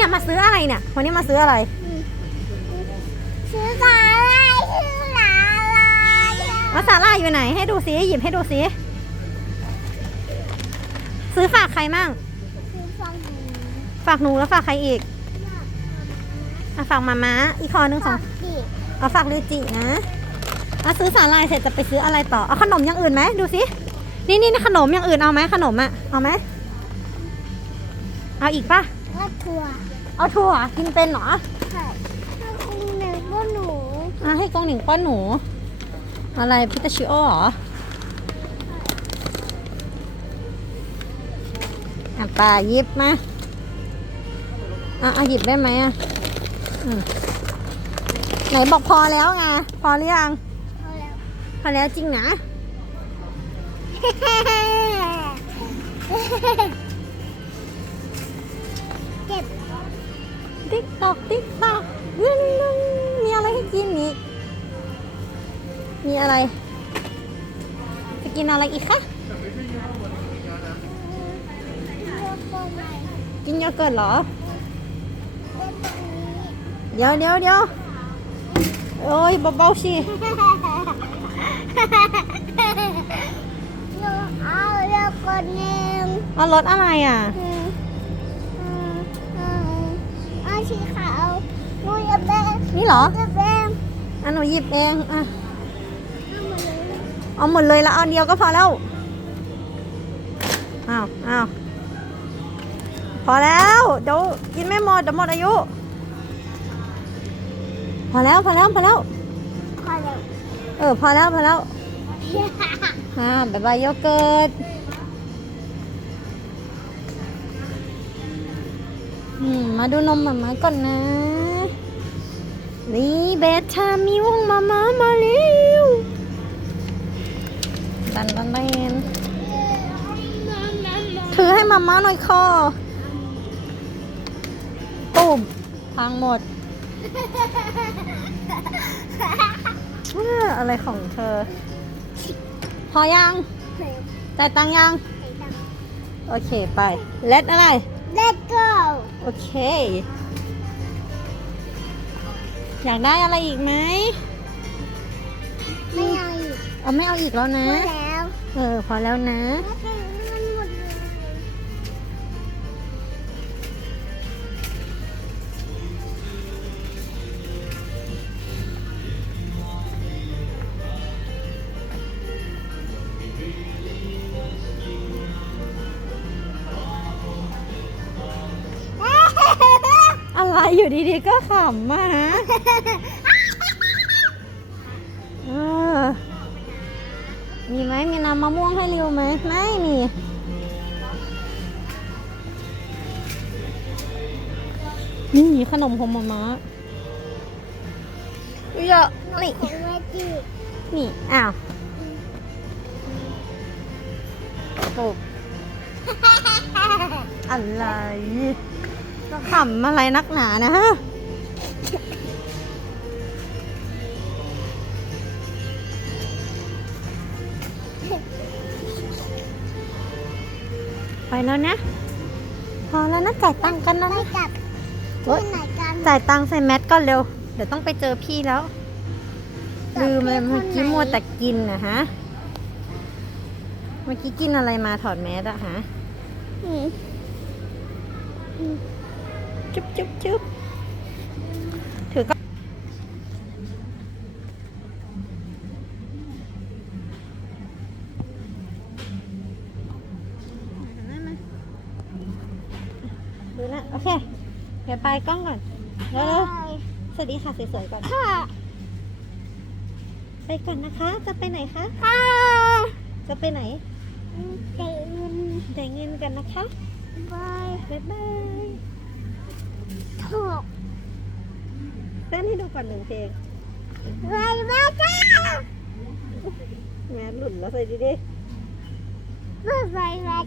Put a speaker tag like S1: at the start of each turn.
S1: เนี่ยมาซื้ออะไรเนี่ย วันนี้มาซื้ออะไร
S2: ซื้อสาลายซื้อสาลาย
S1: แล้วสาหร่ายอยู่ไหน ให้ดูซิหยิบให้ดูซิซื้อฝากใครมั่ง
S2: ซื้อฟังหู
S1: ฝากหนูแล้วฝากใครอีกอะฝากมาม้าอีกคอหนึ่งสอง
S2: ดิ
S1: เอาฝากลิวจินะเอาซื้อสาหร่ายเสร็จจะไปซื้ออะไรต่อ เอาขนมอย่างอื่นไหมดูสินี่นี่ขนมอย่างอื่นเอาไหมขนมอะเอาไหมเอาอีกปะ
S2: ก็ถั่ว
S1: เอาถั่วกินเป็นเหรอ
S2: ใช่ถ้าคุณหนึ่งก็หนู
S1: อะให้กองหนิงป้อนหนู อะไรพิตาชิโอเหรออะป่าหยิบมาอะเอาหยิบได้ไหมอะอืมไหนบอกพอแล้วไงพอหรือยัง
S2: เอาแล้ว
S1: พอแล้วจริงนะ
S2: เก็บ
S1: ติ๊กตอกติ๊กตอกวิ่งวิ่งมีอะไรให้กินอีกมีอะไร จะกินอะไรอีกคะ
S2: เลือกตรงไหน
S1: กินโยเกิร์ตเหรอ
S2: เลือกตรงนี้
S1: เดี๋ยวเดี๋ยวเดี๋ยวโอ้ยเบาๆสิ
S2: เลือกเอาเลือกคนหนึ่ง
S1: เอารสอะไรอะ
S2: เห
S1: รอ
S2: จะแบ่ง
S1: อันหนูหยิบเองอะ
S2: เอาหมดเลย
S1: เอาหมดเลยแล้วเอาอันเดียวก็พอแล้วอ้าวอ้าวพอแล้วเดี๋ยวกินไม่หมดเดี๋ยวหมดอายุ พอแล้วพอแล้วพอแล้ว
S2: พอแล้ว
S1: เออพอแล้วพอแล้วอ่าบ๊ายบายโยเกิร์ตอืมมาดูนมมามาก่อนนะ นี่เบทามิวมามามาเร็วดันดันดันถือให้มาม่าหน่อยคอตุ่มพังหมดอ่าอะไรของเธอ พอยังจ่ายตังค์ยัง โอเค ไปเล็ดอะไร
S2: Let's go
S1: โอเค อยากได้อะไรอีกไหม
S2: ไม่เอาอีก
S1: เอาไม่เอาอีกแล้ว
S2: พ
S1: นะ
S2: อแล้ว
S1: เออ พอแล้วนะ
S2: แล้วแค่นี้
S1: อะไรอยู่ดีๆก็ขำมาฮะมีไหมมีน้ำมะม่วงให้ริวไหมไม่มีนี่ขนมของมาม่าเยอะนี่นี่ อ้าวปุบอะไร ขำอะไรนักหนานะฮะไปแล้วนะ พอแล้วนะจ่ายตังค์กันนะ
S2: ไปจับ
S1: โอ๊ย
S2: ที่ไหนกัน
S1: จ่ายตังค์ใส่แมสก่อนเร็ว เดี๋ยวต้องไปเจอพี่แล้ว ลืมเลยเมื่อกี้มัวแต่กินนะฮะ เมื่อกี้กินอะไรมาถอดแมสอะฮะ
S2: อืม
S1: จุ๊บจุ๊บจุ๊บถือก็ดูนะ โอเค เดี๋ยวไปกล้องก่อน เร็วๆสวัสดีค่ะสวยๆก่อน
S2: ค่ะ
S1: ไปก่อนนะคะ จะไปไหนคะ
S2: ค่ะ
S1: จะไปไหน
S2: เดิน
S1: แต่งเงินกันนะคะ
S2: บาย
S1: บายบาย
S2: ถูก
S1: เต้นให้ดูก่อนหนึ่งเพลง
S2: บายมายจ้า
S1: แม่หลุดแล้วใส่ดีดิ
S2: บายบายบา